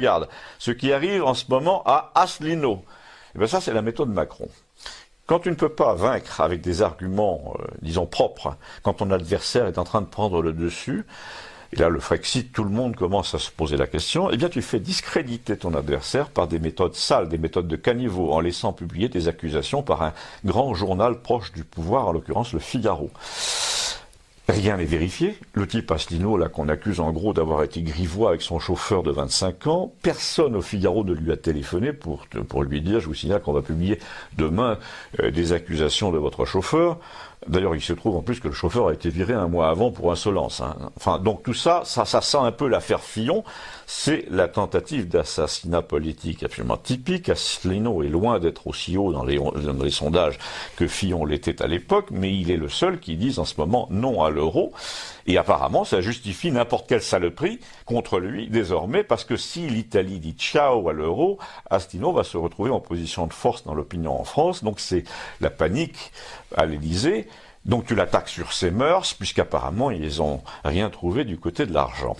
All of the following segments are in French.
regarde ce qui arrive en ce moment à Asselineau. Et bien ça, c'est la méthode Macron. Quand tu ne peux pas vaincre avec des arguments, disons, propres, quand ton adversaire est en train de prendre le dessus, et là, le Frexit, tout le monde commence à se poser la question, eh bien, tu fais discréditer ton adversaire par des méthodes sales, des méthodes de caniveau, en laissant publier des accusations par un grand journal proche du pouvoir, en l'occurrence le Figaro. Rien n'est vérifié. Le type Asselineau, là, qu'on accuse en gros d'avoir été grivois avec son chauffeur de 25 ans, personne au Figaro ne lui a téléphoné pour lui dire, je vous signale qu'on va publier demain des accusations de votre chauffeur. D'ailleurs, il se trouve en plus que le chauffeur a été viré un mois avant pour insolence. Enfin, donc tout ça sent un peu l'affaire Fillon. C'est la tentative d'assassinat politique absolument typique. Asselineau est loin d'être aussi haut dans les sondages que Fillon l'était à l'époque, mais il est le seul qui dise en ce moment non à l'euro. Et apparemment, ça justifie n'importe quelle saloperie contre lui désormais, parce que si l'Italie dit ciao à l'euro, Asselineau va se retrouver en position de force dans l'opinion en France. Donc c'est la panique à l'Élysée. Donc tu l'attaques sur ses mœurs, puisqu'apparemment ils n'ont rien trouvé du côté de l'argent.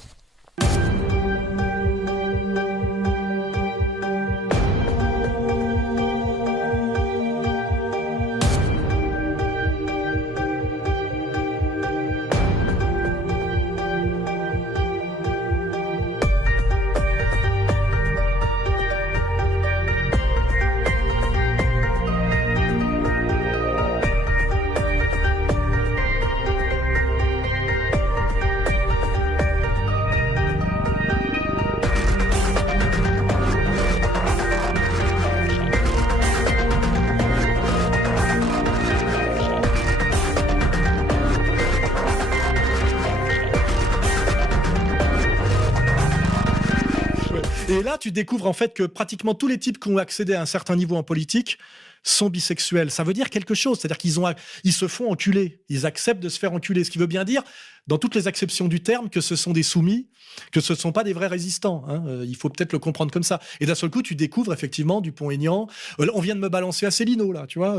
Et là, tu découvres en fait que pratiquement tous les types qui ont accédé à un certain niveau en politique sont bisexuels. Ça veut dire quelque chose, c'est-à-dire qu'ils se font enculer, ils acceptent de se faire enculer, ce qui veut bien dire, dans toutes les acceptions du terme, que ce sont des soumis, que ce ne sont pas des vrais résistants. Il faut peut-être le comprendre comme ça. Et d'un seul coup, tu découvres effectivement Dupont-Aignan. On vient de me balancer Asselineau, là, tu vois.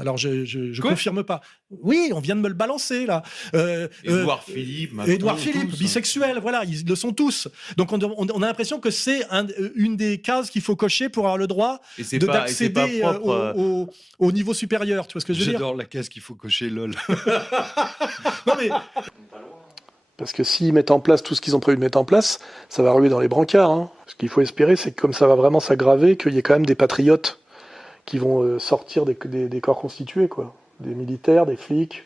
Alors, je confirme pas. Oui, on vient de me le balancer, là. Édouard Philippe, Macron, Édouard Philippe, tous, bisexuel, voilà, ils le sont tous. Donc, on a l'impression que c'est une des cases qu'il faut cocher pour avoir le droit d'accéder au niveau supérieur. Tu vois ce que je veux dire ? J'adore la case qu'il faut cocher, lol. Non, mais... Parce que s'ils mettent en place tout ce qu'ils ont prévu de mettre en place, ça va ruer dans les brancards. Ce qu'il faut espérer, c'est que comme ça va vraiment s'aggraver, qu'il y ait quand même des patriotes qui vont sortir des corps constitués, quoi. Des militaires, des flics,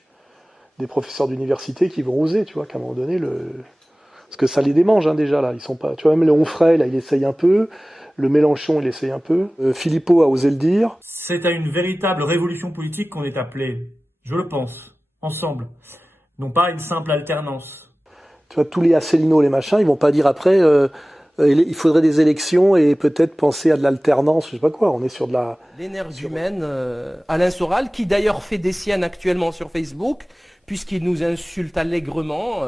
des professeurs d'université qui vont oser, tu vois, qu'à un moment donné, parce que ça les démange déjà, là. Ils sont pas... Tu vois, même le Onfray, là, il essaye un peu. Le Mélenchon, il essaye un peu. Philippot a osé le dire. C'est à une véritable révolution politique qu'on est appelé, je le pense, ensemble. Non pas une simple alternance. Tu vois, tous les Asselineau, les machins, ils vont pas dire après, il faudrait des élections et peut-être penser à de l'alternance, je sais pas quoi, on est sur de la... L'énergie humaine, Alain Soral, qui d'ailleurs fait des siennes actuellement sur Facebook, puisqu'il nous insulte allègrement,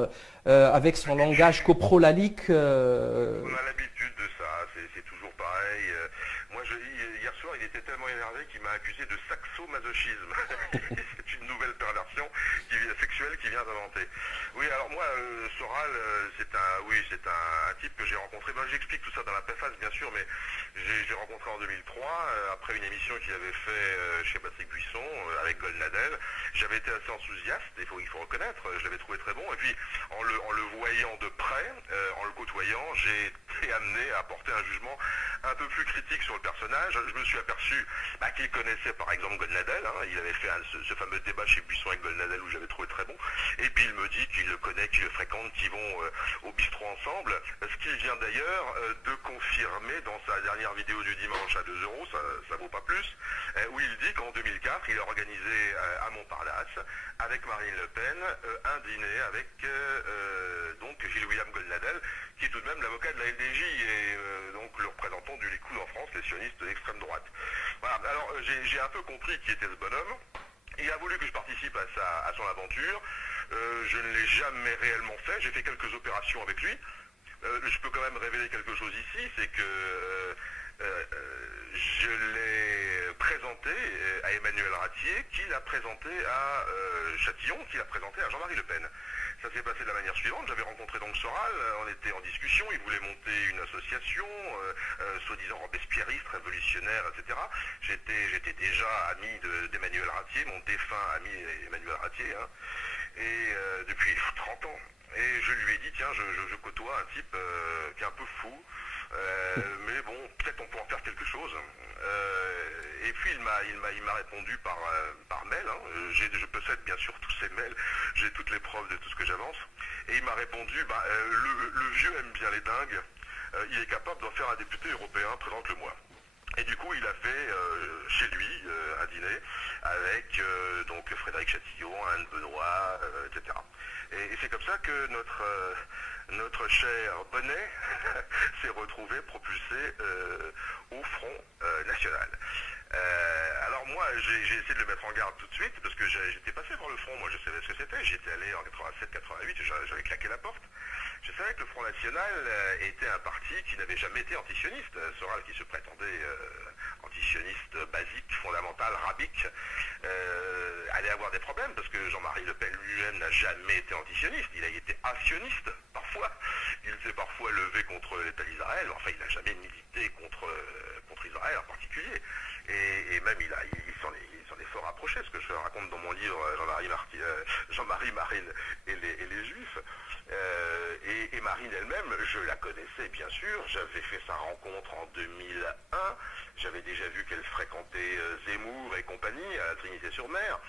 avec son langage coprolalique. On a l'habitude de ça, c'est toujours pareil. Moi, hier soir, il était tellement énervé qu'il m'a accusé de saxo-masochisme. C'est une nouvelle perversion sexuelle qui vient d'inventer. Oui, alors moi, Soral, c'est un type que j'ai rencontré. Ben, j'explique tout ça dans la préface, bien sûr, mais j'ai rencontré en 2003, après une émission qu'il avait fait chez Patrick Buisson, avec Goldnadel. J'avais été assez enthousiaste, il faut reconnaître, je l'avais trouvé très bon. Et puis, en le voyant de près, en le côtoyant, j'ai été amené à porter un jugement un peu plus critique sur le personnage. Je me suis aperçu qu'il connaissait par exemple Goldnadel, il avait fait ce fameux débat chez Buisson avec Goldnadel où j'avais trouvé très bon, et puis il me dit qu'il le connaît, qu'il le fréquente, qu'ils vont au bistrot ensemble, ce qu'il vient d'ailleurs de confirmer dans sa dernière vidéo du dimanche à 2 €, ça vaut pas plus, où il dit qu'en 2004 il a organisé à Montparnasse avec Marine Le Pen un dîner avec donc Gilles-William Goldnadel, qui est tout de même l'avocat de la LDJ et donc le représentant du Likoud en France, les sionistes d'extrême droite. Voilà, alors j'ai un peu compris qui était ce bonhomme. Il a voulu que je participe à son aventure. Je ne l'ai jamais réellement fait. J'ai fait quelques opérations avec lui. Je peux quand même révéler quelque chose ici, c'est que je l'ai présenté à Emmanuel Ratier, qui l'a présenté à Châtillon, qui l'a présenté à Jean-Marie Le Pen. Ça s'est passé de la manière suivante. J'avais rencontré donc Soral, on était en discussion, il voulait monter une association, soi-disant robespierriste, révolutionnaire, etc. J'étais déjà ami d'Emmanuel Ratier, mon défunt ami Emmanuel Ratier, hein, et depuis 30 ans. Et je lui ai dit, tiens, je côtoie un type qui est un peu fou, mais bon, peut-être on peut en faire quelque chose. Et puis il m'a répondu par mail, hein. Je possède bien sûr tous ces mails, j'ai toutes les preuves de tout ce que j'avance. Et il m'a répondu, le vieux aime bien les dingues, il est capable d'en faire un député européen, présente-le-moi. Et du coup, il a fait chez lui un dîner avec donc Frédéric Chatillon, Anne Benoît, etc. Et c'est comme ça que notre cher Bonnet s'est retrouvé propulsé au Front National. Alors moi, j'ai essayé de le mettre en garde tout de suite, parce que j'étais passé par le Front, moi je savais ce que c'était, j'y étais allé en 87-88, j'avais claqué la porte. Je savais que le Front National était un parti qui n'avait jamais été antisioniste. Soral, qui se prétendait antisioniste basique, fondamental, rabique, allait avoir des problèmes, parce que Jean-Marie Le Pen lui-même n'a jamais été antisioniste. Il a été asioniste, parfois. Il s'est parfois levé contre l'État d'Israël, enfin il n'a jamais milité contre Israël en particulier. Et même il s'en est fort rapproché, ce que je raconte dans mon livre Jean-Marie Marine et les Juifs. Et Marine elle-même, je la connaissais bien sûr, j'avais fait sa rencontre en 2001, j'avais déjà vu qu'elle fréquentait Zemmour et compagnie à la Trinité-sur-Mer.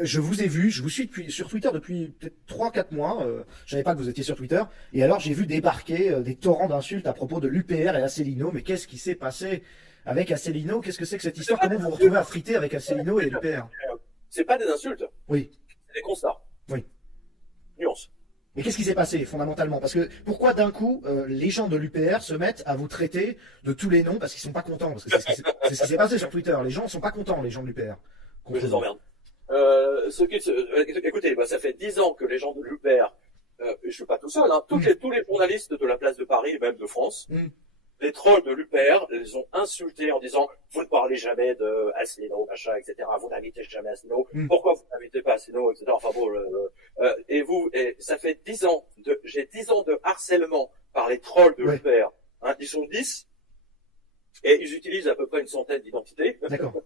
Je vous ai vu, je vous suis sur Twitter depuis peut-être 3-4 mois, je savais pas que vous étiez sur Twitter, et alors j'ai vu débarquer des torrents d'insultes à propos de l'UPR et Asselineau, mais qu'est-ce qui s'est passé avec Asselineau? Qu'est-ce que c'est que cette histoire? Comment vous vous retrouvez à friter avec Asselineau et l'UPR? C'est pas des insultes. Oui. C'est des constats. Oui. Nuance. Mais qu'est-ce qui s'est passé fondamentalement? Parce que pourquoi d'un coup les gens de l'UPR se mettent à vous traiter de tous les noms parce qu'ils sont pas contents? Parce que c'est ce qui s'est passé sur Twitter. Les gens sont pas contents, les gens de l'UPR. Je les emmerde. Écoutez, ça fait 10 ans que les gens de l'UPR, je suis pas tout seul, hein, tous les journalistes de la place de Paris et même de France, les trolls de l'UPR les ont insultés en disant vous ne parlez jamais de Asselineau, machin, etc. Vous n'invitez jamais Asselineau. Pourquoi vous n'invitez pas Asselineau, etc. Enfin bon, et ça fait 10 ans j'ai 10 ans de harcèlement par les trolls de l'UPR. Hein, ils sont 10 et ils utilisent à peu près une centaine d'identités. D'accord.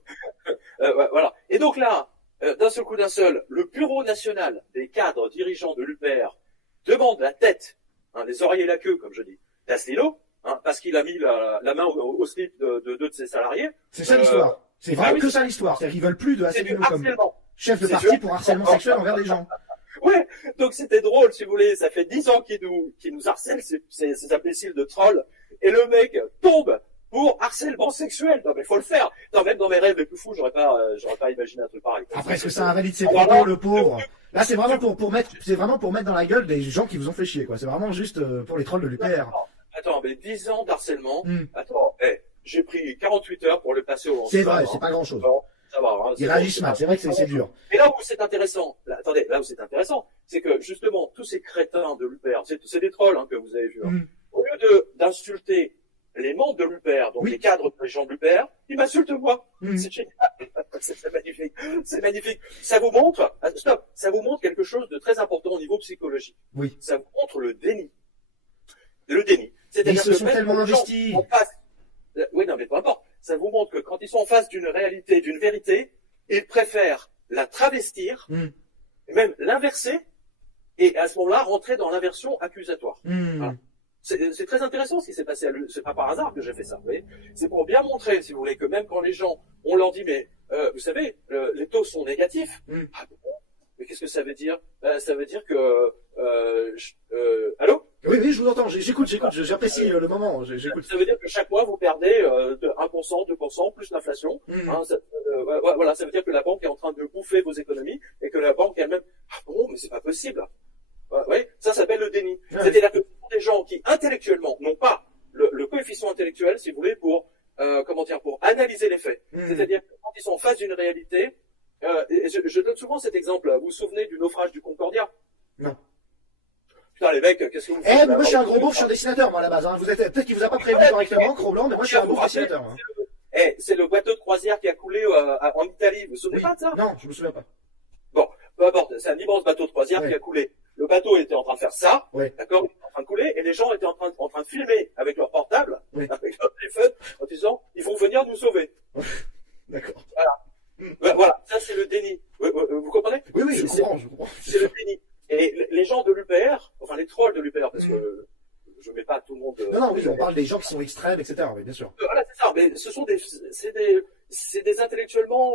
Voilà. Et donc là, d'un seul coup, le bureau national des cadres dirigeants de l'UPR demande la tête, hein, les oreilles et la queue, comme je dis, d'Asselineau, hein, parce qu'il a mis la main au slip de deux de ses salariés. C'est ça l'histoire. C'est vraiment que ça l'histoire. C'est-à-dire qu'ils veulent plus de Asselineau comme chef de parti pour harcèlement sexuel envers les gens. Ouais, donc c'était drôle, si vous voulez. Ça fait 10 ans qu'ils nous harcèlent, ces imbéciles de trolls. Et le mec tombe pour harcèlement sexuel. Non mais faut le faire. Non, même dans mes rêves les plus fous, j'aurais pas imaginé un truc pareil. Après, est-ce que ça invalide ses propos, le pauvre? Là, c'est vraiment pour mettre dans la gueule des gens qui vous ont fait chier, quoi. C'est vraiment juste pour les trolls de l'UPR. Attends, mais 10 ans d'harcèlement. Attends, j'ai pris 48 heures pour le passer au C'est vrai, c'est pas grand chose. Ça va, hein, ils réagissent mal, c'est vrai que c'est dur. Et là où c'est intéressant, c'est que justement, tous ces crétins de l'UPR, c'est des trolls, hein, que vous avez vus, hein. Au lieu d'insulter les membres de l'UPR, donc les cadres de gens de l'UPR, ils m'insultent moi. C'est génial. C'est magnifique. C'est magnifique. Ça vous montre, ça vous montre quelque chose de très important au niveau psychologique. Oui. Ça vous montre le déni. Le déni. Ils se sont tellement investis. Oui, non, mais peu importe. Ça vous montre que quand ils sont en face d'une réalité, d'une vérité, ils préfèrent la travestir, et même l'inverser, et à ce moment-là, rentrer dans l'inversion accusatoire. Voilà. C'est très intéressant ce qui s'est passé. C'est pas par hasard que j'ai fait ça. Vous voyez, c'est pour bien montrer, si vous voulez, que même quand les gens, on leur dit, mais vous savez, les taux sont négatifs. Ah bon? Mais qu'est-ce que ça veut dire? Ça veut dire que allô? Oui, je vous entends. J'écoute. J'apprécie le moment. J'écoute. Ça veut dire que chaque mois vous perdez de 1%, 2% plus l'inflation. Hein, voilà, ça veut dire que la banque est en train de bouffer vos économies et que la banque elle-même. Ah bon, mais c'est pas possible. Oui, ça s'appelle le déni. C'est-à-dire que des gens qui intellectuellement n'ont pas le coefficient intellectuel, si vous voulez, pour pour analyser les faits. C'est-à-dire que quand ils sont en face d'une réalité, et je donne souvent cet exemple. Vous vous souvenez du naufrage du Concordia? Non. Putain, les mecs, qu'est-ce que vous faites? Moi, je suis un gros beauf, je suis un dessinateur, moi, à la base, hein. Peut-être qu'il vous a pas prévu correctement, Cro-Blanc, mais moi, je suis un beauf dessinateur, hein. C'est le bateau de croisière qui a coulé en Italie. Vous vous souvenez pas de ça? Non, je me souviens pas. Bon, peu importe. C'est un immense bateau de croisière qui a coulé. le bateau était en train de faire ça, d'accord, il était en train de couler, et les gens étaient en train de filmer avec leur portable, avec leur téléphone, en disant, ils vont venir nous sauver. D'accord. Voilà. Voilà, ça c'est le déni. Vous comprenez? Oui, je comprends. C'est le déni. Et les gens de l'UPR, enfin les trolls de l'UPR, parce que je mets pas tout le monde. Non, oui, on parle des gens qui sont extrêmes, etc. Oui, bien sûr. Voilà, c'est ça. Mais ce sont c'est des intellectuellement,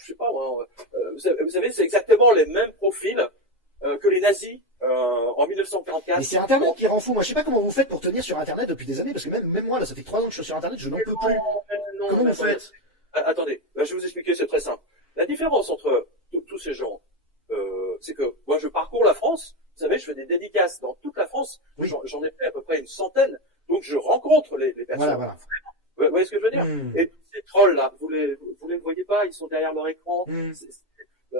je sais pas, vous savez, c'est exactement les mêmes profils que les nazis en 1944. Mais c'est Internet qui rend fou. Moi, je sais pas comment vous faites pour tenir sur Internet depuis des années, parce que même moi, là, ça fait 3 ans que je suis sur Internet, je n'en peux plus. Comment vous faites? Attendez, je vais vous expliquer, c'est très simple. La différence entre tous ces gens, c'est que moi, je parcours la France. Vous savez, je fais des dédicaces dans toute la France. Oui. J'en ai fait à peu près une centaine. Donc, je rencontre les personnes. Voilà. Vous voyez ce que je veux dire? Et tous ces trolls-là, vous les voyez pas, ils sont derrière leur écran.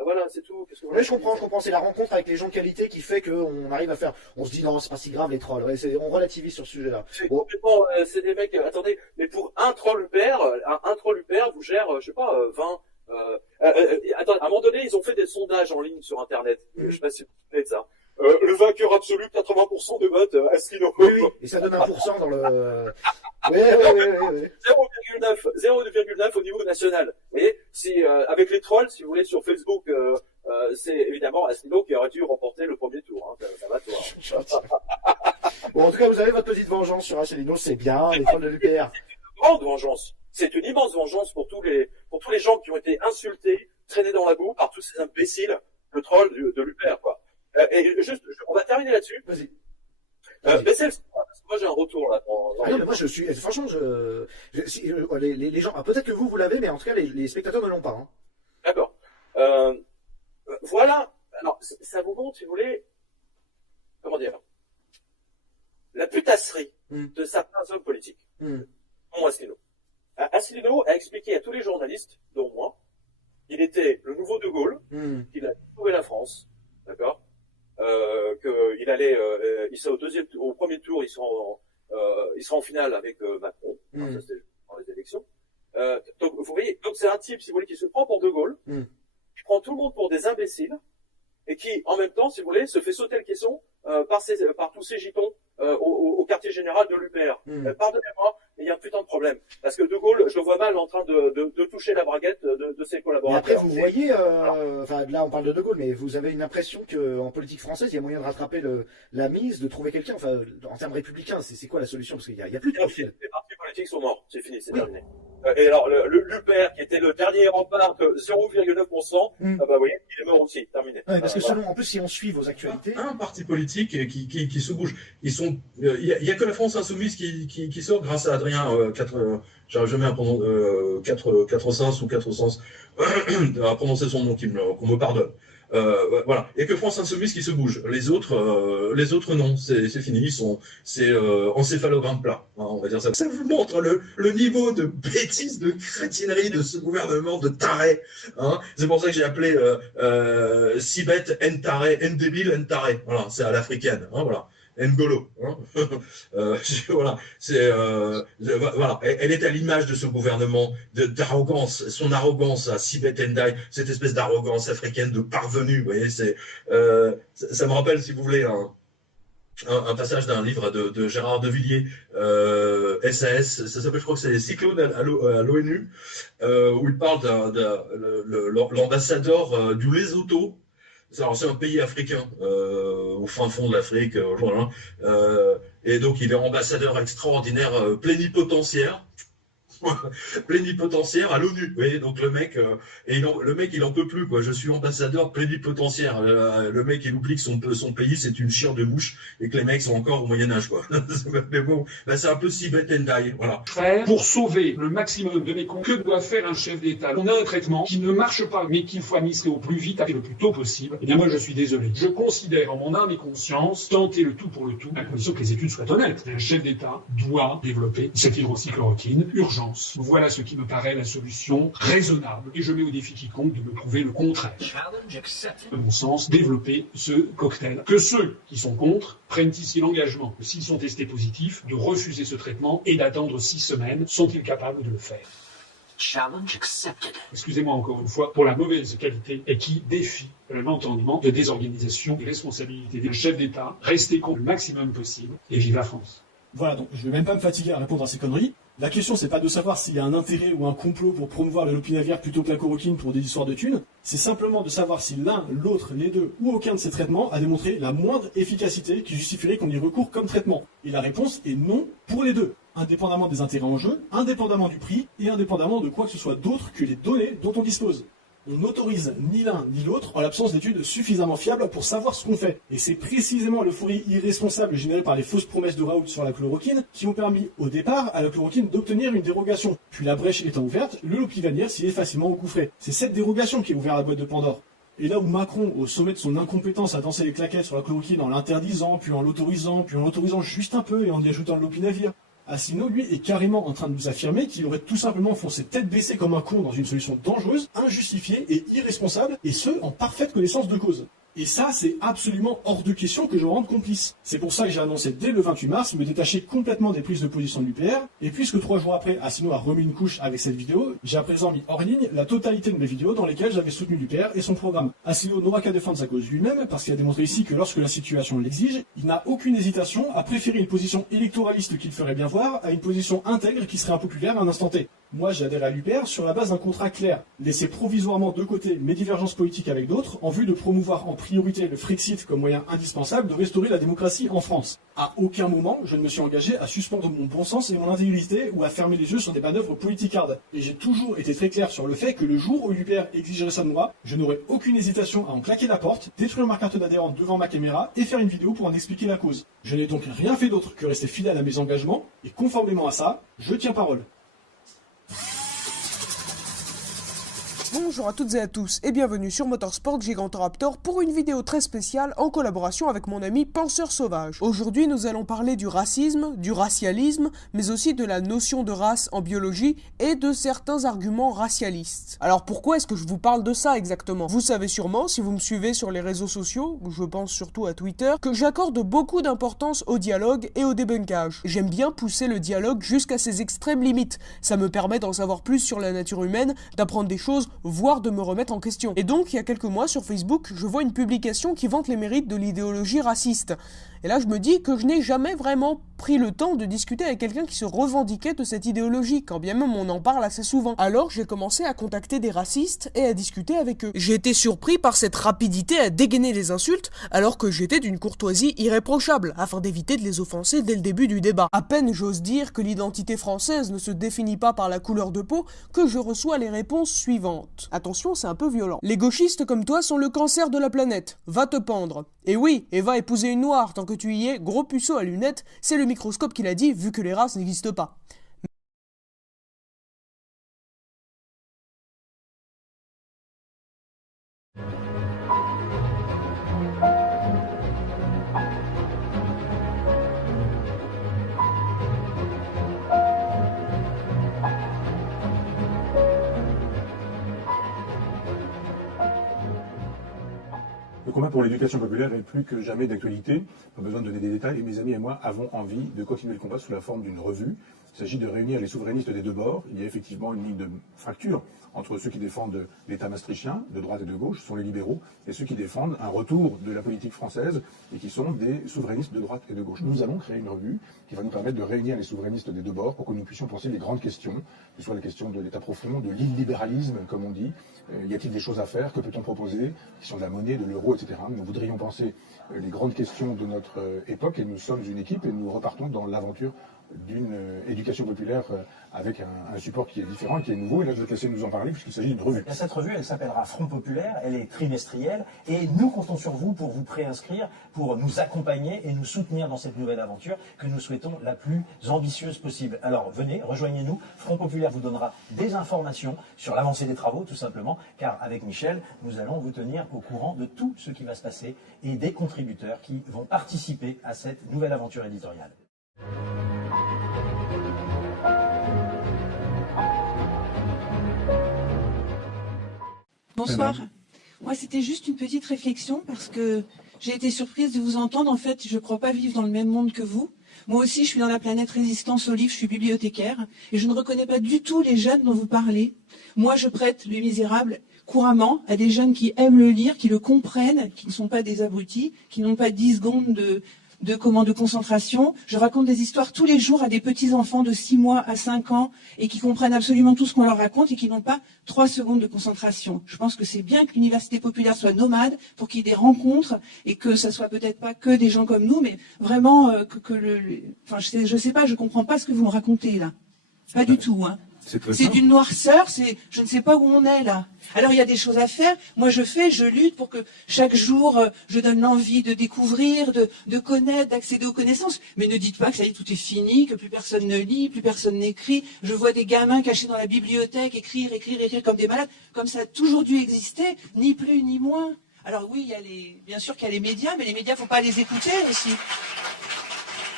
Voilà, c'est tout. Oui, je comprends. C'est la rencontre avec les gens de qualité qui fait qu'on arrive à faire. On se dit non, c'est pas si grave les trolls. Ouais, on relativise sur ce sujet-là. C'est des mecs. Attendez, mais pour un troll UPR, vous gère, je sais pas, 20. Attends, à un moment donné, ils ont fait des sondages en ligne sur Internet. Je sais pas si vous vous souvenez de ça. Le vainqueur absolu, 80% de vote, Asselineau. Oui, et ça donne 1% dans le... Oui. 0,9 au niveau national. Vous voyez, si, avec les trolls, si vous voulez, sur Facebook, c'est évidemment Asselineau qui aurait dû remporter le premier tour. Hein. Ça va, toi. Bon, en tout cas, vous avez votre petite vengeance sur Asselineau, c'est bien, les trolls de l'UPR. C'est une grande vengeance. C'est une immense vengeance pour tous les gens qui ont été insultés, traînés dans la boue par tous ces imbéciles, le troll de l'UPR, quoi. Et juste, on va terminer là-dessus. Vas-y. Mais c'est moi j'ai un retour là. Non, mais moi je suis, franchement, les gens, peut-être que vous l'avez, mais en tout cas les spectateurs ne l'ont pas. Hein. D'accord. Voilà. Alors ça vous montre, si vous voulez, comment dire, la putasserie de certains hommes politiques. Dont Asselineau. Asselineau a expliqué à tous les journalistes, dont moi, qu'il était le nouveau De Gaulle, qu'il a sauvé la France, d'accord. Qu'il allait, il sera au premier tour, il sera en finale avec Macron. Ça c'était dans les élections. Donc vous voyez, donc c'est un type, si vous voulez, qui se prend pour De Gaulle, qui prend tout le monde pour des imbéciles, et qui, en même temps, si vous voulez, se fait sauter le caisson par tous ces gitons au quartier général de l'UPR. Pardonnez-moi, mais il y a un putain de problème. Parce que De Gaulle, je le vois mal en train de toucher la braguette de ses collaborateurs. Et après, vous voyez, enfin là on parle de Gaulle, mais vous avez une impression qu'en politique française, il y a moyen de rattraper la mise, de trouver quelqu'un, enfin en termes républicains, c'est quoi la solution? Parce qu'il y a plus de profil. Les partis politiques sont morts, c'est fini, c'est terminé. Et alors, l'UPR, qui était le dernier rempart de 0,9%, bah, vous voyez, il est mort aussi, terminé. Ouais, parce que selon, en plus, si on suit vos actualités... Un parti politique qui se bouge. Il y a que la France Insoumise qui sort grâce à Adrien, j'arrive jamais à prononcer, 4 ou 4 sens, à prononcer son nom, qu'on me pardonne. Voilà. Il y a que France Insoumise qui se bouge. Les autres non. C'est fini. C'est encéphalogramme plat. Hein, on va dire ça. Ça vous montre le niveau de bêtise, de crétinerie de ce gouvernement de taré. Hein. C'est pour ça que j'ai appelé si bête, en taré, en débile, en taré. Voilà. C'est à l'africaine. Hein, voilà. N'Golo, hein. Voilà, voilà, elle est à l'image de ce gouvernement d'arrogance, son arrogance à Sibeth Ndiaye, cette espèce d'arrogance africaine de parvenu, vous voyez, ça me rappelle, si vous voulez, un passage d'un livre de Gérard Devilliers, SAS, ça s'appelle, je crois que c'est Cyclone à l'ONU, où il parle l'ambassadeur du Lesotho. Alors, c'est un pays africain, au fin fond de l'Afrique, voilà. Et donc il est ambassadeur extraordinaire, plénipotentiaire à l'ONU. Vous voyez, donc le mec, il en peut plus, quoi. Je suis ambassadeur plénipotentiaire. Le mec, il oublie que son pays, c'est une chière de mouche et que les mecs sont encore au Moyen-Âge, quoi. Mais bon, là, c'est un peu Sibeth Ndiaye, voilà. Pour sauver le maximum de mes comptes, que doit faire un chef d'État? On a un traitement qui ne marche pas, mais qu'il faut administrer au plus vite, et le plus tôt possible. Eh bien, moi, je suis désolé. Je considère en mon âme et conscience tenter le tout pour le tout, à condition que les études soient honnêtes. Un chef d'État doit développer cette hydroxychloroquine, urgence. Voilà ce qui me paraît la solution raisonnable. Et je mets au défi quiconque de me prouver le contraire. De mon sens, développer ce cocktail. Que ceux qui sont contre prennent ici l'engagement, s'ils sont testés positifs, de refuser ce traitement et d'attendre 6 semaines. Sont-ils capables de le faire? Challenge accepted. Excusez-moi encore une fois pour la mauvaise qualité et qui défie l'entendement de désorganisation et responsabilité des chefs d'État. Restez con le maximum possible et vive la France. Voilà, donc je vais même pas me fatiguer à répondre à ces conneries. La question, c'est pas de savoir s'il y a un intérêt ou un complot pour promouvoir le lopinavir plutôt que la chloroquine pour des histoires de thunes. C'est simplement de savoir si l'un, l'autre, les deux ou aucun de ces traitements a démontré la moindre efficacité qui justifierait qu'on y recourt comme traitement. Et la réponse est non pour les deux, indépendamment des intérêts en jeu, indépendamment du prix et indépendamment de quoi que ce soit d'autre que les données dont on dispose. On n'autorise ni l'un ni l'autre en l'absence d'études suffisamment fiables pour savoir ce qu'on fait. Et c'est précisément l'euphorie irresponsable générée par les fausses promesses de Raoult sur la chloroquine qui ont permis au départ à la chloroquine d'obtenir une dérogation. Puis la brèche étant ouverte, le lopinavir s'y est facilement engouffré. C'est cette dérogation qui a ouvert la boîte de Pandore. Et là où Macron, au sommet de son incompétence, a dansé les claquettes sur la chloroquine en l'interdisant, puis en l'autorisant juste un peu et en y ajoutant le lopinavir, Asselineau, lui, est carrément en train de nous affirmer qu'il aurait tout simplement foncé tête baissée comme un con dans une solution dangereuse, injustifiée et irresponsable, et ce, en parfaite connaissance de cause. Et ça, c'est absolument hors de question que je me rende complice. C'est pour ça que j'ai annoncé dès le 28 mars me détacher complètement des prises de position de l'UPR, et puisque 3 jours après, Asselineau a remis une couche avec cette vidéo, j'ai à présent mis hors ligne la totalité de mes vidéos dans lesquelles j'avais soutenu l'UPR et son programme. Asselineau n'aura qu'à défendre sa cause lui-même, parce qu'il a démontré ici que lorsque la situation l'exige, il n'a aucune hésitation à préférer une position électoraliste qu'il ferait bien voir à une position intègre qui serait impopulaire à un instant T. Moi, j'ai adhéré à l'UPR sur la base d'un contrat clair, laisser provisoirement de côté mes divergences politiques avec d'autres, en vue de promouvoir en priorité le Frexit comme moyen indispensable de restaurer la démocratie en France. À aucun moment, je ne me suis engagé à suspendre mon bon sens et mon intégrité ou à fermer les yeux sur des manœuvres politicardes. Et j'ai toujours été très clair sur le fait que le jour où l'UPR exigerait ça de moi, je n'aurais aucune hésitation à en claquer la porte, détruire ma carte d'adhérent devant ma caméra et faire une vidéo pour en expliquer la cause. Je n'ai donc rien fait d'autre que rester fidèle à mes engagements, et conformément à ça, je tiens parole. Bonjour à toutes et à tous et bienvenue sur Motorsport Gigantoraptor pour une vidéo très spéciale en collaboration avec mon ami Penseur Sauvage. Aujourd'hui nous allons parler du racisme, du racialisme, mais aussi de la notion de race en biologie et de certains arguments racialistes. Alors pourquoi est-ce que je vous parle de ça exactement? Vous savez sûrement, si vous me suivez sur les réseaux sociaux, je pense surtout à Twitter, que j'accorde beaucoup d'importance au dialogue et au débunkage. J'aime bien pousser le dialogue jusqu'à ses extrêmes limites. Ça me permet d'en savoir plus sur la nature humaine, d'apprendre des choses, voire de me remettre en question. Et donc, il y a quelques mois sur Facebook, je vois une publication qui vante les mérites de l'idéologie raciste. Et là, je me dis que je n'ai jamais vraiment pris le temps de discuter avec quelqu'un qui se revendiquait de cette idéologie, quand bien même on en parle assez souvent. Alors, j'ai commencé à contacter des racistes et à discuter avec eux. J'ai été surpris par cette rapidité à dégainer les insultes, alors que j'étais d'une courtoisie irréprochable, afin d'éviter de les offenser dès le début du débat. À peine j'ose dire que l'identité française ne se définit pas par la couleur de peau, que je reçois les réponses suivantes. Attention, c'est un peu violent. Les gauchistes comme toi sont le cancer de la planète. Va te pendre. Et oui, et va épouser une noire tant que tu y es, gros puceau à lunettes, c'est le microscope qui l'a dit, vu que les races n'existent pas. Le combat pour l'éducation populaire est plus que jamais d'actualité. Pas besoin de donner des détails. Et mes amis et moi avons envie de continuer le combat sous la forme d'une revue. Il s'agit de réunir les souverainistes des deux bords. Il y a effectivement une ligne de fracture entre ceux qui défendent l'État maastrichtien, de droite et de gauche, ce sont les libéraux, et ceux qui défendent un retour de la politique française et qui sont des souverainistes de droite et de gauche. Nous allons créer une revue qui va nous permettre de réunir les souverainistes des deux bords pour que nous puissions penser les grandes questions, que ce soit la question de l'État profond, de l'illibéralisme, comme on dit. Y a-t-il des choses à faire? Que peut-on proposer? La question de la monnaie, de l'euro, etc. Nous voudrions penser les grandes questions de notre époque et nous sommes une équipe et nous repartons dans l'aventure d'une éducation populaire avec un support qui est différent et qui est nouveau. Et là, je vais te laisser nous en parler puisqu'il s'agit d'une revue. Cette revue, elle s'appellera Front Populaire, elle est trimestrielle et nous comptons sur vous pour vous préinscrire, pour nous accompagner et nous soutenir dans cette nouvelle aventure que nous souhaitons la plus ambitieuse possible. Alors venez, rejoignez-nous. Front Populaire vous donnera des informations sur l'avancée des travaux, tout simplement, car avec Michel, nous allons vous tenir au courant de tout ce qui va se passer et des contributeurs qui vont participer à cette nouvelle aventure éditoriale. Bonsoir. Moi, c'était juste une petite réflexion parce que j'ai été surprise de vous entendre. En fait, je ne crois pas vivre dans le même monde que vous. Moi aussi, je suis dans la planète Résistance aux livres, je suis bibliothécaire, et je ne reconnais pas du tout les jeunes dont vous parlez. Moi, je prête Les Misérables couramment à des jeunes qui aiment le lire, qui le comprennent, qui ne sont pas des abrutis, qui n'ont pas 10 secondes de concentration. Je raconte des histoires tous les jours à des petits-enfants de 6 mois à 5 ans et qui comprennent absolument tout ce qu'on leur raconte et qui n'ont pas 3 secondes de concentration. Je pense que c'est bien que l'université populaire soit nomade pour qu'il y ait des rencontres et que ça soit peut-être pas que des gens comme nous, mais vraiment enfin, je sais pas, je comprends pas ce que vous me racontez là. Pas du tout, hein. C'est d'une noirceur, je ne sais pas où on est là. Alors il y a des choses à faire. Moi je lutte pour que chaque jour je donne l'envie de découvrir, de connaître, d'accéder aux connaissances. Mais ne dites pas que ça y est, tout est fini, que plus personne ne lit, plus personne n'écrit. Je vois des gamins cachés dans la bibliothèque écrire comme des malades, comme ça a toujours dû exister, ni plus ni moins. Alors oui, bien sûr qu'il y a les médias, mais les médias, faut pas les écouter aussi.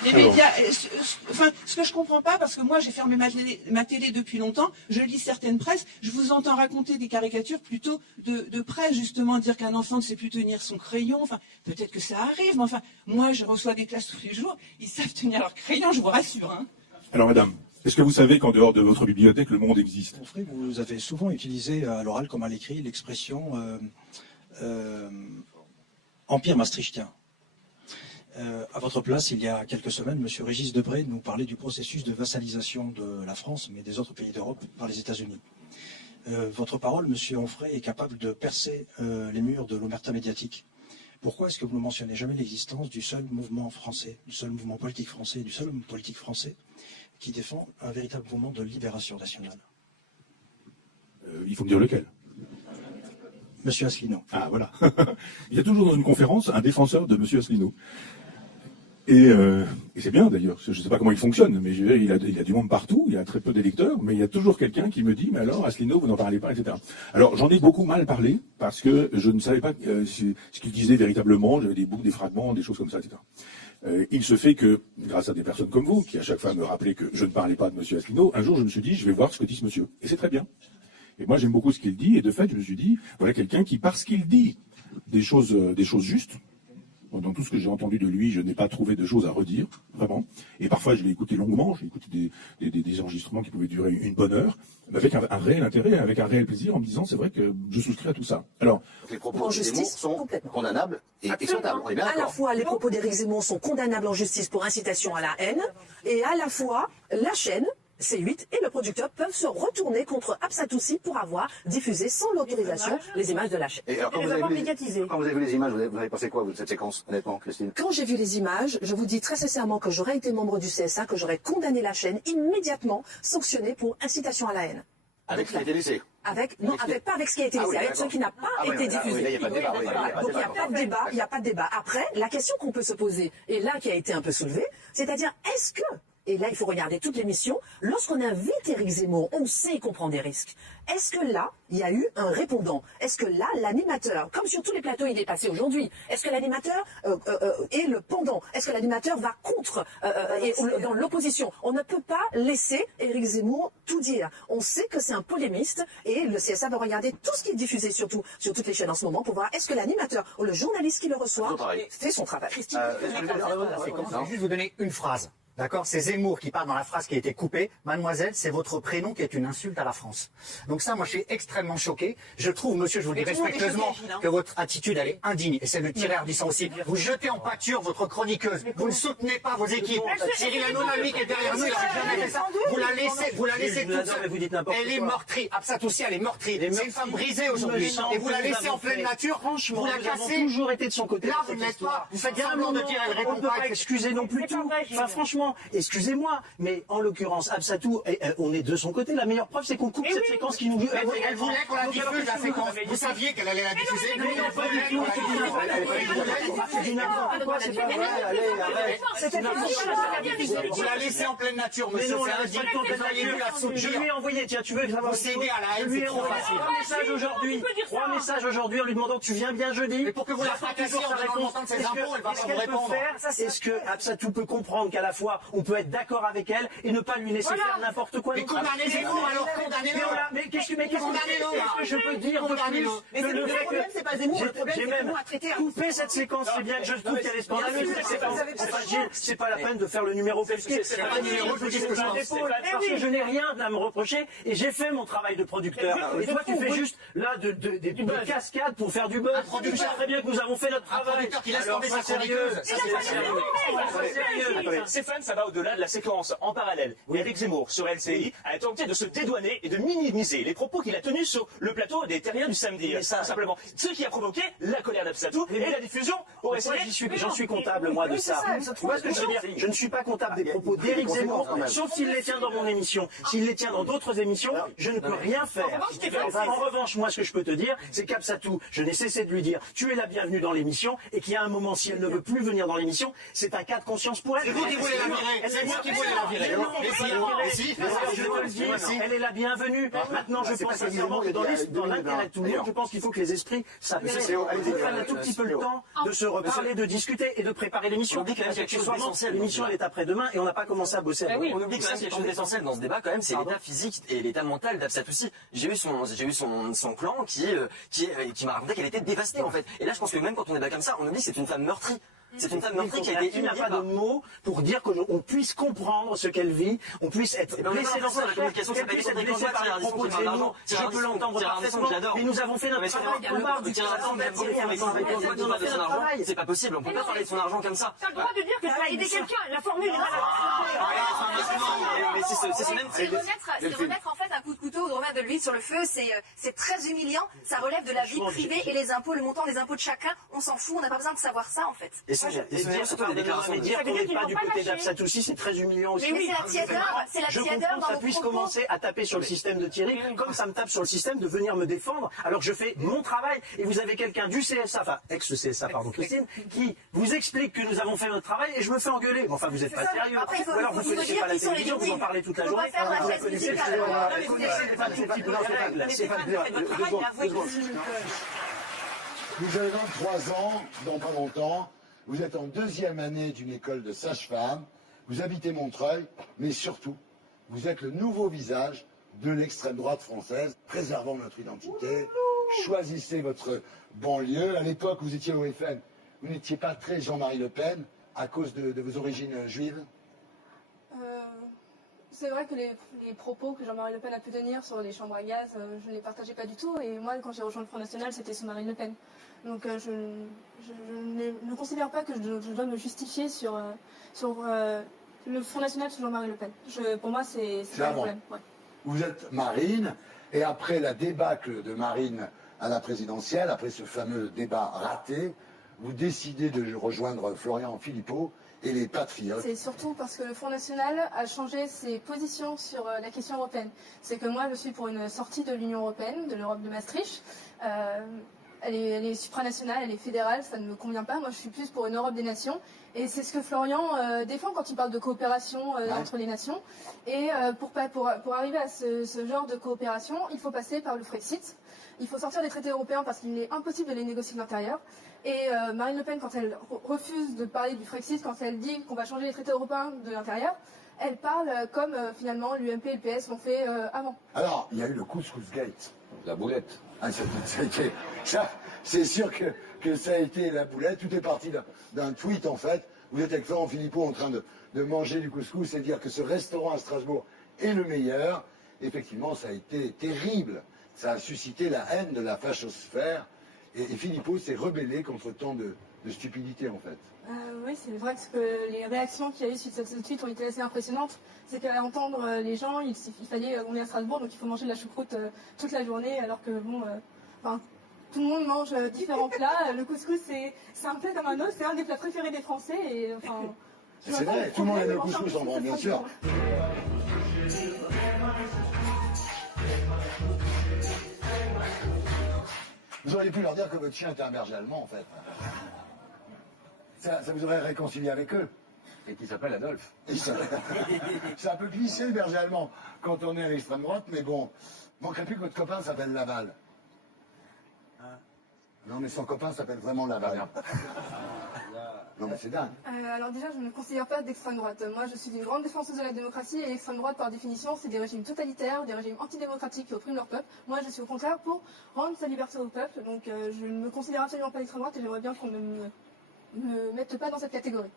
Les médias, enfin, ce que je comprends pas, parce que moi j'ai fermé ma télé depuis longtemps, je lis certaines presses, je vous entends raconter des caricatures plutôt de presse, justement, dire qu'un enfant ne sait plus tenir son crayon, enfin, peut-être que ça arrive, mais enfin, moi je reçois des classes tous les jours, ils savent tenir leur crayon, je vous rassure, hein. Alors madame, est-ce que vous savez qu'en dehors de votre bibliothèque, le monde existe? Vous avez souvent utilisé à l'oral comme à l'écrit l'expression empire maastrichtien. À votre place, il y a quelques semaines, M. Régis Debray nous parlait du processus de vassalisation de la France, mais des autres pays d'Europe, par les États-Unis. Votre parole, M. Onfray, est capable de percer les murs de l'omerta médiatique. Pourquoi est-ce que vous ne mentionnez jamais l'existence du seul mouvement français, du seul mouvement politique français, du seul homme politique français qui défend un véritable mouvement de libération nationale? Il faut me dire lequel. Monsieur Asselineau. Ah, voilà. Il y a toujours dans une conférence un défenseur de Monsieur Asselineau. Et c'est bien d'ailleurs, je ne sais pas comment il fonctionne, mais je veux dire, il a du monde partout, il y a très peu d'électeurs, mais il y a toujours quelqu'un qui me dit, mais alors Asselineau, vous n'en parlez pas, etc. Alors j'en ai beaucoup mal parlé, parce que je ne savais pas ce qu'il disait véritablement, j'avais des bouts, des fragments, des choses comme ça, etc. Il se fait que, grâce à des personnes comme vous, qui à chaque fois me rappelaient que je ne parlais pas de Monsieur Asselineau, un jour je me suis dit, je vais voir ce que dit ce monsieur. Et c'est très bien. Et moi j'aime beaucoup ce qu'il dit, et de fait je me suis dit, voilà quelqu'un qui, parce qu'il dit des choses justes, dans tout ce que j'ai entendu de lui, je n'ai pas trouvé de choses à redire, vraiment. Et parfois, je l'ai écouté longuement, j'ai écouté des enregistrements qui pouvaient durer une bonne heure, avec un réel intérêt, avec un réel plaisir, en me disant, c'est vrai que je souscris à tout ça. Alors, les propos d'Éric Zemmour sont condamnables et souhaitables. On est bien d'accord. À la fois, les propos d'Éric Zemmour sont condamnables en justice pour incitation à la haine, et à la fois, la chaîne, C8 et le producteur peuvent se retourner contre Absatoussi pour avoir diffusé sans l'autorisation les images de la chaîne. Et alors, quand vous avez vu les images, vous avez pensé quoi, vous, de cette séquence, honnêtement, Christine? Quand j'ai vu les images, je vous dis très sincèrement que j'aurais été membre du CSA, que j'aurais condamné la chaîne immédiatement, sanctionnée pour incitation à la haine. Avec ce qui a été laissé? Pas avec ce qui a été laissé, avec ce qui n'a pas été diffusé. Il n'y a pas de débat. Donc il n'y a pas de débat, il n'y a pas de débat. Après, la question qu'on peut se poser, et là qui a été un peu soulevée, c'est-à-dire est-ce que, et là il faut regarder toute l'émission, lorsqu'on invite Éric Zemmour, on sait qu'on prend des risques. Est-ce que là, il y a eu un répondant? Est-ce que là, l'animateur, comme sur tous les plateaux il est passé aujourd'hui, est-ce que l'animateur est le pendant? Est-ce que l'animateur va contre, dans l'opposition? On ne peut pas laisser Éric Zemmour tout dire. On sait que c'est un polémiste et le CSA va regarder tout ce qui est diffusé surtout sur toutes les chaînes en ce moment pour voir est-ce que l'animateur ou le journaliste qui le reçoit fait son travail. Christine, je vais juste vous donner une phrase. D'accord, c'est Zemmour qui parle dans la phrase qui a été coupée. Mademoiselle, c'est votre prénom qui est une insulte à la France. Donc ça, moi, je suis extrêmement choqué. Je trouve, monsieur, je vous le dis respectueusement, que votre attitude, elle est indigne. Et c'est le tireur dit ça aussi. Vous jetez en pâture votre chroniqueuse. Vous ne soutenez pas vos équipes. Cyril Hanouna, lui, qui est derrière nous, il a jamais fait ça. Vous la laissez toute seule. Elle est meurtrie. Absatoussi, elle est meurtrie. C'est une femme brisée aujourd'hui. Et vous la laissez en pleine nature. Vous la cassez. toujours été de son côté. Là, vous ne l'êtes pas. Vous faites semblant de dire, elle répond pas. Excusez non plus tout. Enfin, franchement, excusez-moi, mais en l'occurrence, Absatou, on est de son côté. La meilleure preuve, c'est qu'on coupe cette séquence qui nous... Elle voulait qu'on la diffuse, la séquence. Vous saviez qu'elle allait la diffuser? Vous la laissez en pleine nature, monsieur. Je lui ai envoyé, tiens, tu veux savoir... Vous cédez à la haine, c'est trop facile. Trois messages aujourd'hui en lui demandant tu viens bien jeudi. Mais pour que vous la fracassiez en donnant le montant de ses impôts, elle va pas vous répondre. Est-ce que Absatou peut comprendre qu'à la fois on peut être d'accord avec elle et ne pas lui laisser faire n'importe quoi? Mais condamnez-les-vous, alors condamnez-le. Mais qu'est-ce que je peux dire de plus? Mais le problème, c'est pas Zemmour, le problème, c'est comment à traiter un... Coupez cette séquence, c'est bien que je trouve qu'elle est scandaleuse. C'est pas la peine de faire le numéro pesqué. C'est pas le numéro, je dis ce que j'en épaule, parce que je n'ai rien à me reprocher et j'ai fait mon travail de producteur. Et toi, tu fais juste, là, des cascades pour faire du buzz. Tu sais très bien que nous avons fait notre travail. Alors, c'est sérieux. Stéphane, ça va au-delà de la séquence. En parallèle, Éric Zemmour, sur LCI, a tenté de se dédouaner et de minimiser les propos qu'il a tenus sur le plateau des Terriens du samedi. Simplement. Ce qui a provoqué la colère d'Absatou et la diffusion pour essayer... J'en suis comptable, moi, de ça. Tu vois ce que je veux dire? Je ne suis pas comptable des propos d'Éric Zemmour, sauf s'il les tient dans mon émission. S'il les tient dans d'autres émissions, je ne peux rien faire. En revanche, moi, ce que je peux te dire, c'est qu'Absatou, je n'ai cessé de lui dire, tu es la bienvenue dans l'émission, et qu'il y a un moment, si elle ne veut plus venir dans l'émission, c'est un cas de conscience pour elle. C'est vous qui voulez la virer. C'est moi qui voulais la virer. Je te le dis, elle est la bienvenue. Maintenant, je pense sincèrement que dans l'intérêt de tout le monde, je pense qu'il faut que les esprits prennent un tout petit peu le temps de se reparler, de discuter et de préparer l'émission. On oublie quand même quelque chose d'essentiel. L'émission, elle est après-demain et on n'a pas commencé à bosser. On oublie quand même quelque chose d'essentiel dans ce débat, quand même, c'est l'état physique et l'état mental d'Absatou aussi. J'ai eu son clan qui m'a raconté qu'elle était dévastée, en fait. Et là, je pense que même quand on débat comme ça, on oublie que c'est une femme meurtrie. C'est une femme meurtrie qui a été humiliée. Il n'y a pas de mots pour dire qu'on puisse comprendre ce qu'elle vit, on puisse être blessé dans sa communication, qu'elle puisse être blessée par les propos de Zemmour. Je peux l'entendre parfaitement, mais nous avons fait notre travail. C'est pas possible, on peut pas parler de son argent comme ça. T'as le droit de dire que tu as aidé quelqu'un, la formule est c'est remettre en fait un coup de couteau ou de remettre de l'huile sur le feu, c'est très humiliant, ça relève de la vie privée et les impôts, le montant des impôts de chacun, on s'en fout, on n'a pas besoin de savoir ça en fait. Dire qu'on n'est pas du côté d'Absatou aussi, c'est très humiliant aussi. Mais c'est la tièdeur, je comprends que ça puisse commencer à taper sur le système de Thierry, comme ça me tape sur le système de venir me défendre, alors que je fais mon travail, et vous avez quelqu'un du CSA, enfin ex-CSA, pardon, Christine, qui vous explique que nous avons fait notre travail, et je me fais engueuler. Enfin, vous n'êtes pas sérieux. Ou alors vous ne connaissez pas la télévision, vous en parlez toute la journée. Vous la connaissez pas. Vous avez 23 ans, dans pas longtemps, vous êtes en 2e année d'une école de sage-femme, vous habitez Montreuil, mais surtout, vous êtes le nouveau visage de l'extrême droite française. Préservons notre identité, choisissez votre banlieue. À l'époque, vous étiez au FN, vous n'étiez pas très Jean-Marie Le Pen à cause de vos origines juives? C'est vrai que les propos que Jean-Marie Le Pen a pu tenir sur les chambres à gaz, je ne les partageais pas du tout. Et moi, quand j'ai rejoint le Front National, c'était sous Marine Le Pen. Donc je ne considère pas que je dois me justifier sur le Front National sous Jean-Marie Le Pen. Pour moi, c'est pas un problème. Ouais. Vous êtes Marine, et après la débâcle de Marine à la présidentielle, après ce fameux débat raté, vous décidez de rejoindre Florian Philippot et les Patriotes. C'est surtout parce que le Front National a changé ses positions sur la question européenne. C'est que moi, je suis pour une sortie de l'Union européenne, de l'Europe de Maastricht. Elle est supranationale, elle est fédérale, ça ne me convient pas. Moi, je suis plus pour une Europe des nations. Et c'est ce que Florian défend quand il parle de coopération entre les nations. Et pour arriver à ce genre de coopération, il faut passer par le Frexit. Il faut sortir des traités européens parce qu'il est impossible de les négocier de l'intérieur. Et Marine Le Pen, quand elle refuse de parler du Frexit, quand elle dit qu'on va changer les traités européens de l'intérieur, elle parle comme finalement l'UMP et le PS l'ont fait avant. Alors, il y a eu le couscous gate. La boulette. Ah, ça, c'est sûr que ça a été la boulette. Tout est parti d'un tweet, en fait. Vous êtes avec Florent Philippot en train de manger du couscous et dire que ce restaurant à Strasbourg est le meilleur. Effectivement, ça a été terrible. Ça a suscité la haine de la fachosphère. Et Philippot s'est rebellé contre tant de stupidité, en fait. Oui, c'est vrai que les réactions qu'il y a eu suite à ce tweet ont été assez impressionnantes. C'est qu'à entendre les gens, il fallait, on est à Strasbourg, donc il faut manger de la choucroute toute la journée, alors que bon, tout le monde mange différents plats. Le couscous, c'est un plat comme un autre, c'est un des plats préférés des Français. Et enfin, c'est vrai, tout le monde aime le couscous en vrai, bien sûr. Vous auriez pu leur dire que votre chien était un berger allemand, en fait. Ça vous aurait réconcilié avec eux. Et qui s'appelle Adolphe. C'est un peu glissé, le berger allemand, quand on est à l'extrême droite, mais bon, manquerait plus que votre copain s'appelle Laval. Non, mais son copain s'appelle vraiment Laval. Non mais c'est dingue. Alors déjà, je ne me considère pas d'extrême droite. Moi, je suis une grande défenseuse de la démocratie et l'extrême droite, par définition, c'est des régimes totalitaires, des régimes antidémocratiques qui oppriment leur peuple. Moi, je suis au contraire pour rendre sa liberté au peuple. Donc, je ne me considère absolument pas d'extrême droite et j'aimerais bien qu'on ne me mette pas dans cette catégorie.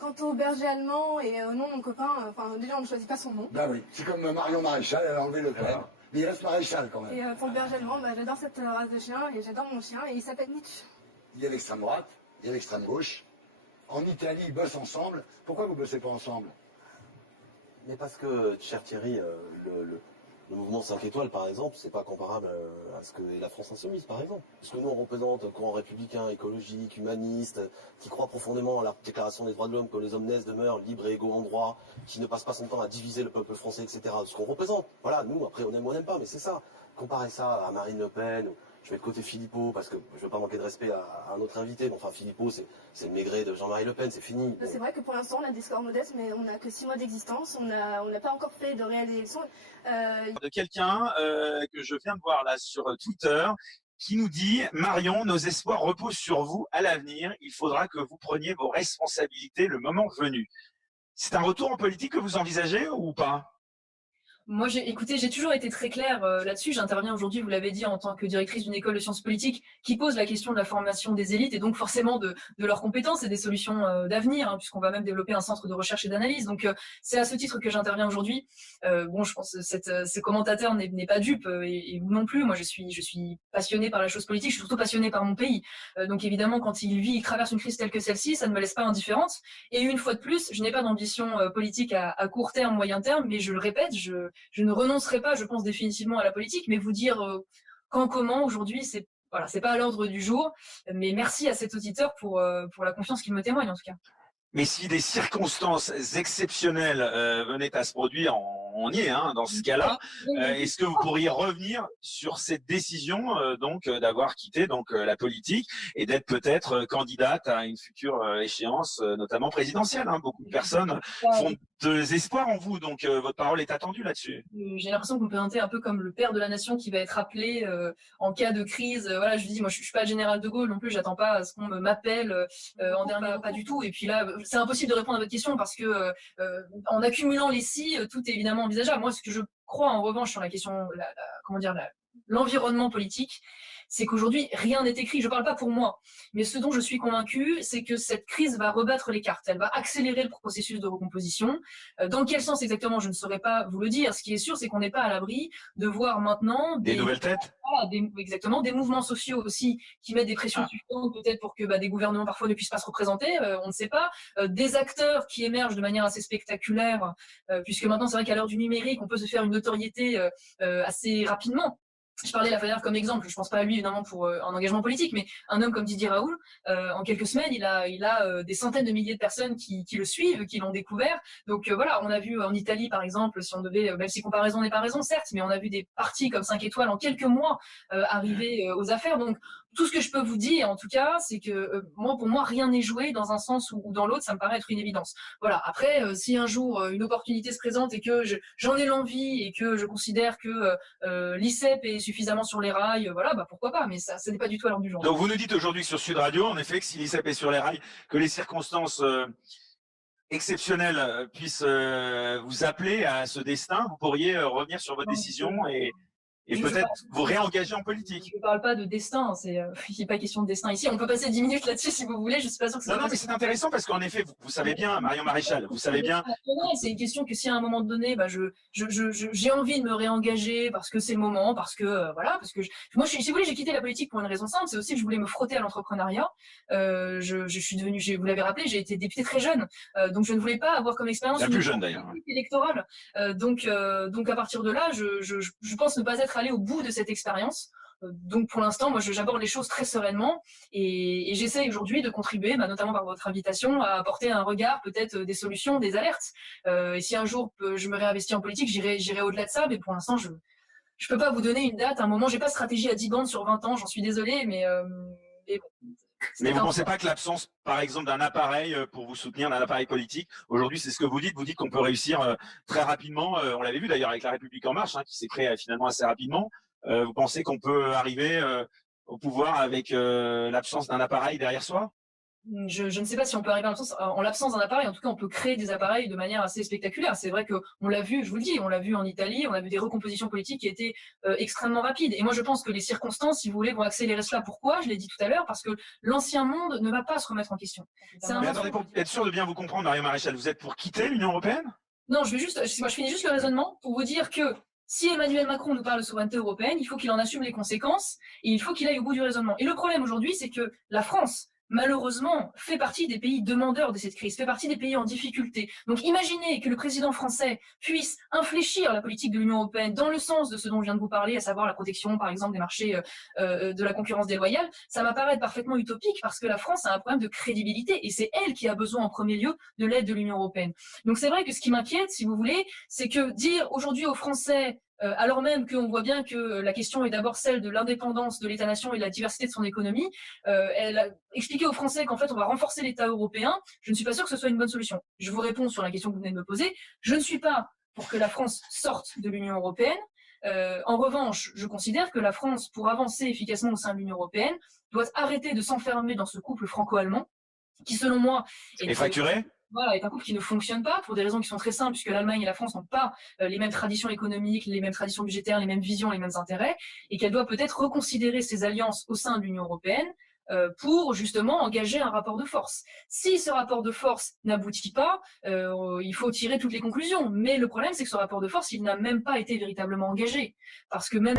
Quant au berger allemand et au nom de mon copain, déjà, on ne choisit pas son nom. Bah oui, c'est comme Marion Maréchal, elle a enlevé le Pen. Mais il reste Maréchal quand même. Et pour le berger allemand, j'adore cette race de chien et j'adore mon chien et il s'appelle Nietzsche. Il y a l'extrême droite, il y a l'extrême gauche. En Italie, ils bossent ensemble. Pourquoi vous bossez pas ensemble? Mais parce que, cher Thierry, le mouvement 5 étoiles, par exemple, c'est pas comparable à ce que est la France insoumise, par exemple. Parce que nous, on représente un courant républicain, écologique, humaniste, qui croit profondément à la déclaration des droits de l'homme, que les hommes naissent, demeurent libres et égaux en droit, qui ne passe pas son temps à diviser le peuple français, etc. Ce qu'on représente. Voilà, nous, après, on aime ou on n'aime pas, mais c'est ça. Comparer ça à Marine Le Pen, je mets de côté Philippot, parce que je veux pas manquer de respect à un autre invité. Bon, enfin, Philippot, c'est le maigret de Jean-Marie Le Pen, c'est fini. Bon. C'est vrai que pour l'instant, on a des scores modestes, mais on n'a que 6 mois d'existence. On n'a pas encore fait de réelles élections. De quelqu'un que je viens de voir là sur Twitter, qui nous dit « Marion, nos espoirs reposent sur vous à l'avenir. Il faudra que vous preniez vos responsabilités le moment venu. » C'est un retour en politique que vous envisagez ou pas? Moi, écoutez, j'ai toujours été très claire là-dessus. J'interviens aujourd'hui, vous l'avez dit, en tant que directrice d'une école de sciences politiques qui pose la question de la formation des élites et donc forcément de leurs compétences et des solutions d'avenir, hein, puisqu'on va même développer un centre de recherche et d'analyse. Donc, c'est à ce titre que j'interviens aujourd'hui. Bon, je pense que ce commentateur n'est pas dupe et vous non plus. Moi, je suis passionnée par la chose politique. Je suis surtout passionnée par mon pays. Donc, évidemment, quand il traverse une crise telle que celle-ci, ça ne me laisse pas indifférente. Et une fois de plus, je n'ai pas d'ambition politique à court terme, moyen terme, mais je le répète, je ne renoncerai pas, je pense, définitivement à la politique, mais vous dire quand, comment, aujourd'hui, c'est pas à l'ordre du jour. Mais merci à cet auditeur pour la confiance qu'il me témoigne, en tout cas. Mais si des circonstances exceptionnelles venaient à se produire, on y est, hein, dans ce cas-là. Est-ce que vous pourriez revenir sur cette décision donc d'avoir quitté donc la politique et d'être peut-être candidate à une future échéance, notamment présidentielle, hein. Beaucoup de personnes font des espoirs en vous, donc votre parole est attendue là-dessus. J'ai l'impression que vous me présentez un peu comme le père de la nation qui va être appelé en cas de crise. Voilà, je dis, moi, je suis pas le général de Gaulle non plus. J'attends pas à ce qu'on m'appelle en dernier, pas du tout. Et puis là, c'est impossible de répondre à votre question parce que en accumulant les si, tout est évidemment envisageable. Moi, ce que je crois en revanche sur la question, l'environnement politique, c'est qu'aujourd'hui, rien n'est écrit. Je parle pas pour moi, mais ce dont je suis convaincue, c'est que cette crise va rebattre les cartes. Elle va accélérer le processus de recomposition. Dans quel sens exactement, je ne saurais pas vous le dire. Ce qui est sûr, c'est qu'on n'est pas à l'abri de voir maintenant des nouvelles têtes. Voilà, exactement, des mouvements sociaux aussi qui mettent des pressions suffisantes peut-être pour que des gouvernements parfois ne puissent pas se représenter, on ne sait pas. Des acteurs qui émergent de manière assez spectaculaire, puisque maintenant c'est vrai qu'à l'heure du numérique, on peut se faire une notoriété assez rapidement. Je parlais Lafayette comme exemple, je pense pas à lui évidemment pour un engagement politique, mais un homme comme Didier Raoult, en quelques semaines, il a des centaines de milliers de personnes qui le suivent, qui l'ont découvert. Donc voilà, on a vu en Italie par exemple, si on devait, même si comparaison n'est pas raison certes, mais on a vu des partis comme 5 étoiles en quelques mois arriver aux affaires. Donc tout ce que je peux vous dire en tout cas, c'est que pour moi rien n'est joué dans un sens ou dans l'autre, ça me paraît être une évidence. Voilà, après si un jour une opportunité se présente et que j'en ai l'envie et que je considère que l'ICEP est suffisamment sur les rails, voilà, pourquoi pas, mais ça n'est pas du tout à l'ordre du jour. Donc vous nous dites aujourd'hui sur Sud Radio, en effet, que si l'ICEP est sur les rails, que les circonstances exceptionnelles puissent vous appeler à ce destin, vous pourriez revenir sur votre décision et peut-être vous réengager en politique. Je ne parle pas de destin, il n'est pas question de destin ici. On peut passer 10 minutes là-dessus si vous voulez, je ne suis pas sûre que Non, mais c'est intéressant parce qu'en effet, vous savez bien, Marion Maréchal, vous savez bien. C'est une question que si à un moment donné, j'ai envie de me réengager parce que c'est le moment, parce que moi, si vous voulez, j'ai quitté la politique pour une raison simple, c'est aussi que je voulais me frotter à l'entrepreneuriat. Je suis devenue, vous l'avez rappelé, j'ai été députée très jeune, donc je ne voulais pas avoir comme expérience la plus jeune d'ailleurs électorale. Donc à partir de là, je pense ne pas être allé au bout de cette expérience. Donc pour l'instant, moi j'aborde les choses très sereinement et j'essaie aujourd'hui de contribuer, notamment par votre invitation, à apporter un regard, peut-être des solutions, des alertes. Et si un jour je me réinvestis en politique, j'irai au-delà de ça, mais pour l'instant je peux pas vous donner une date, un moment. J'ai pas de stratégie à 10 bandes sur 20 ans, j'en suis désolée, mais bon. Mais vous ne pensez pas que l'absence, par exemple, d'un appareil pour vous soutenir, d'un appareil politique, aujourd'hui, c'est ce que vous dites qu'on peut réussir très rapidement. On l'avait vu d'ailleurs avec La République En Marche, qui s'est créée finalement assez rapidement. Vous pensez qu'on peut arriver au pouvoir avec l'absence d'un appareil derrière soi ? je ne sais pas si on peut arriver en l'absence d'un appareil. En tout cas, on peut créer des appareils de manière assez spectaculaire. C'est vrai que on l'a vu, je vous le dis, on l'a vu en Italie, on a vu des recompositions politiques qui étaient extrêmement rapides. Et moi, je pense que les circonstances, si vous voulez, vont accélérer cela. Pourquoi? Je l'ai dit tout à l'heure, parce que l'ancien monde ne va pas se remettre en question. Mais attendez, pour être sûr de bien vous comprendre, Marion Maréchal, vous êtes pour quitter l'Union européenne? Non, je finis juste le raisonnement pour vous dire que si Emmanuel Macron nous parle de souveraineté européenne, il faut qu'il en assume les conséquences et il faut qu'il aille au bout du raisonnement. Et le problème aujourd'hui, c'est que la France, malheureusement, fait partie des pays demandeurs de cette crise, fait partie des pays en difficulté. Donc imaginez que le président français puisse infléchir la politique de l'Union européenne dans le sens de ce dont je viens de vous parler, à savoir la protection, par exemple, des marchés de la concurrence déloyale. Ça m'apparaît parfaitement utopique parce que la France a un problème de crédibilité et c'est elle qui a besoin en premier lieu de l'aide de l'Union européenne. Donc c'est vrai que ce qui m'inquiète, si vous voulez, c'est que dire aujourd'hui aux Français alors même qu'on voit bien que la question est d'abord celle de l'indépendance de l'État-nation et de la diversité de son économie, elle a expliqué aux Français qu'en fait on va renforcer l'État européen. Je ne suis pas sûre que ce soit une bonne solution. Je vous réponds sur la question que vous venez de me poser. Je ne suis pas pour que la France sorte de l'Union européenne. En revanche, je considère que la France, pour avancer efficacement au sein de l'Union européenne, doit arrêter de s'enfermer dans ce couple franco-allemand qui, selon moi, est fracturé. Voilà, est un couple qui ne fonctionne pas pour des raisons qui sont très simples, puisque l'Allemagne et la France n'ont pas les mêmes traditions économiques, les mêmes traditions budgétaires, les mêmes visions, les mêmes intérêts, et qu'elle doit peut-être reconsidérer ses alliances au sein de l'Union européenne pour justement engager un rapport de force. Si ce rapport de force n'aboutit pas, il faut tirer toutes les conclusions. Mais le problème, c'est que ce rapport de force, il n'a même pas été véritablement engagé. Parce que même...